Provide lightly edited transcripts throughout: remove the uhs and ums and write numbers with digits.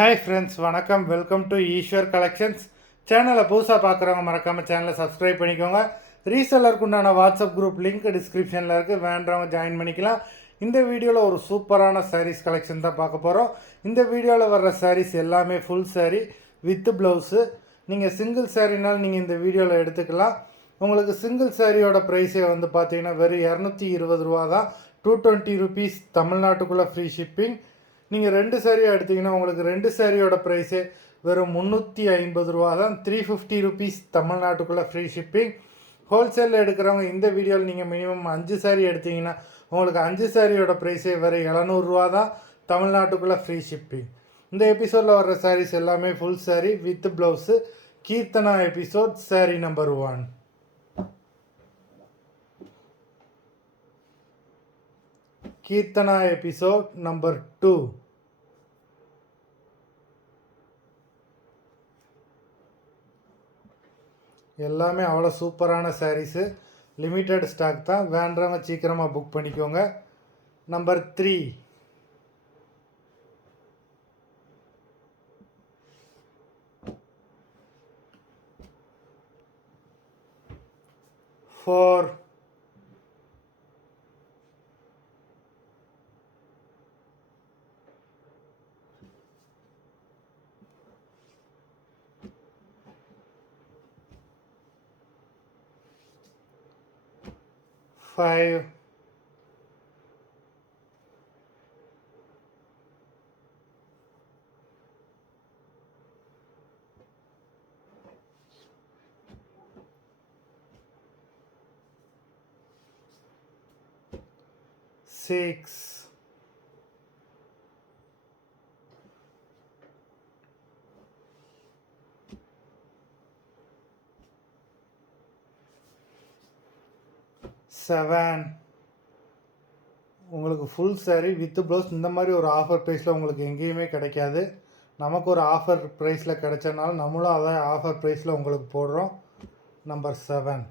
Hi friends, வணக்கம். Welcome to Eswar collections. சேனலை புதுசாக பார்க்குறவங்க மறக்காமல் சேனலை சப்ஸ்கிரைப் பண்ணிக்கோங்க. ரீசெல்லருக்கு உண்டான வாட்ஸ்அப் குரூப் லிங்க் டிஸ்கிரிப்ஷனில் இருக்குது, வேண்டவங்க ஜாயின் பண்ணிக்கலாம். இந்த வீடியோவில் ஒரு சூப்பரான சாரீஸ் கலெக்ஷன் தான் பார்க்க போகிறோம். இந்த வீடியோவில் வர்ற சாரீஸ் எல்லாமே ஃபுல் சாரீ வித் ப்ளவுஸு. நீங்கள் சிங்கிள் சாரீனாலும் நீங்கள் இந்த வீடியோவில் எடுத்துக்கலாம். உங்களுக்கு சிங்கிள் சாரியோட ப்ரைஸே வந்து பார்த்தீங்கன்னா வெறும் 220 ரூபா தான். 220 ருபீஸ் தமிழ்நாட்டுக்குள்ளே ஃப்ரீ ஷிப்பிங். நீங்கள் 2 சாரியாக எடுத்திங்கன்னா உங்களுக்கு 2 சாரியோட ப்ரைஸே வெறும் 350 ரூபா தான். 350 ருபீஸ் தமிழ்நாட்டுக்குள்ளே ஃப்ரீ ஷிப்பிங். ஹோல்சேலில் எடுக்கிறவங்க இந்த வீடியோவில் நீங்கள் மினிமம் 5 சாரி எடுத்திங்கன்னா உங்களுக்கு 5 சாரியோட ப்ரைஸே வெறும் 700 ரூபா தான் தமிழ்நாட்டுக்குள்ளே ஃப்ரீ ஷிப்பிங். இந்த எபிசோடில் வர்ற சாரீஸ் எல்லாமே full sorry with blouse. Keerthana episode sorry number 1. Keerthana episode number 2. எல்லாமே அவ்வளோ சூப்பரான சாரீஸு. லிமிட்டட் ஸ்டாக் தான், வேண்டவங்க சீக்கிரமாக புக் பண்ணிக்கோங்க. நம்பர் 3. 4. 5. 6. 7. உங்களுக்கு ஃபுல் சாரீ வித் ப்ளவுஸ் இந்த மாதிரி ஒரு ஆஃபர் ப்ரைஸில் உங்களுக்கு எங்கேயுமே கிடைக்காது. நமக்கு ஒரு ஆஃபர் ப்ரைஸில் கிடைச்சனால நம்மளும் அதை ஆஃபர் ப்ரைஸில் உங்களுக்கு போடுறோம். நம்பர் 7.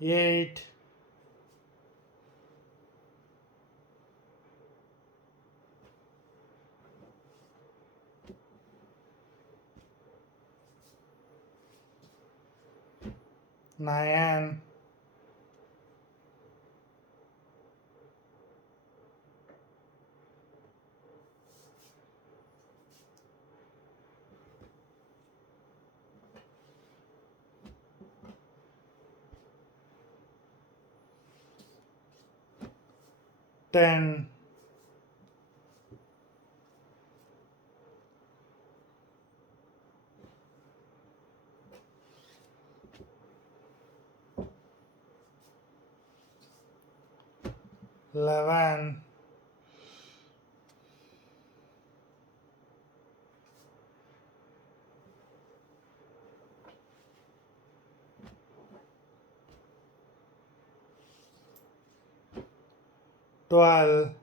8. 9. 10. 11. 12.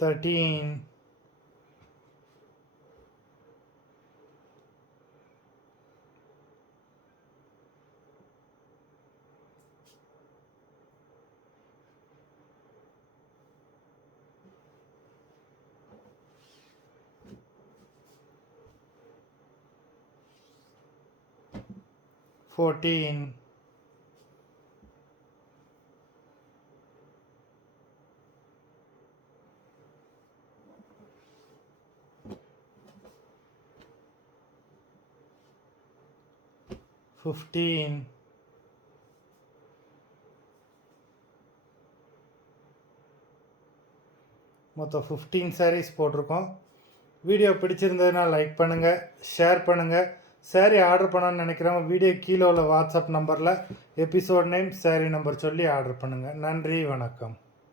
13. 14. 15. மொத்தம் 15 சாரீஸ் போட்டிருக்கோம். வீடியோ பிடிச்சிருந்ததுன்னா லைக் பண்ணுங்கள், ஷேர் பண்ணுங்கள். சாரீ ஆர்டர் பண்ணணும்னு நினைக்கிறவங்க வீடியோ கீழே உள்ள வாட்ஸ்அப் நம்பரில் எபிசோட் நேம், சாரீ நம்பர் சொல்லி ஆர்டர் பண்ணுங்கள். நன்றி, வணக்கம்.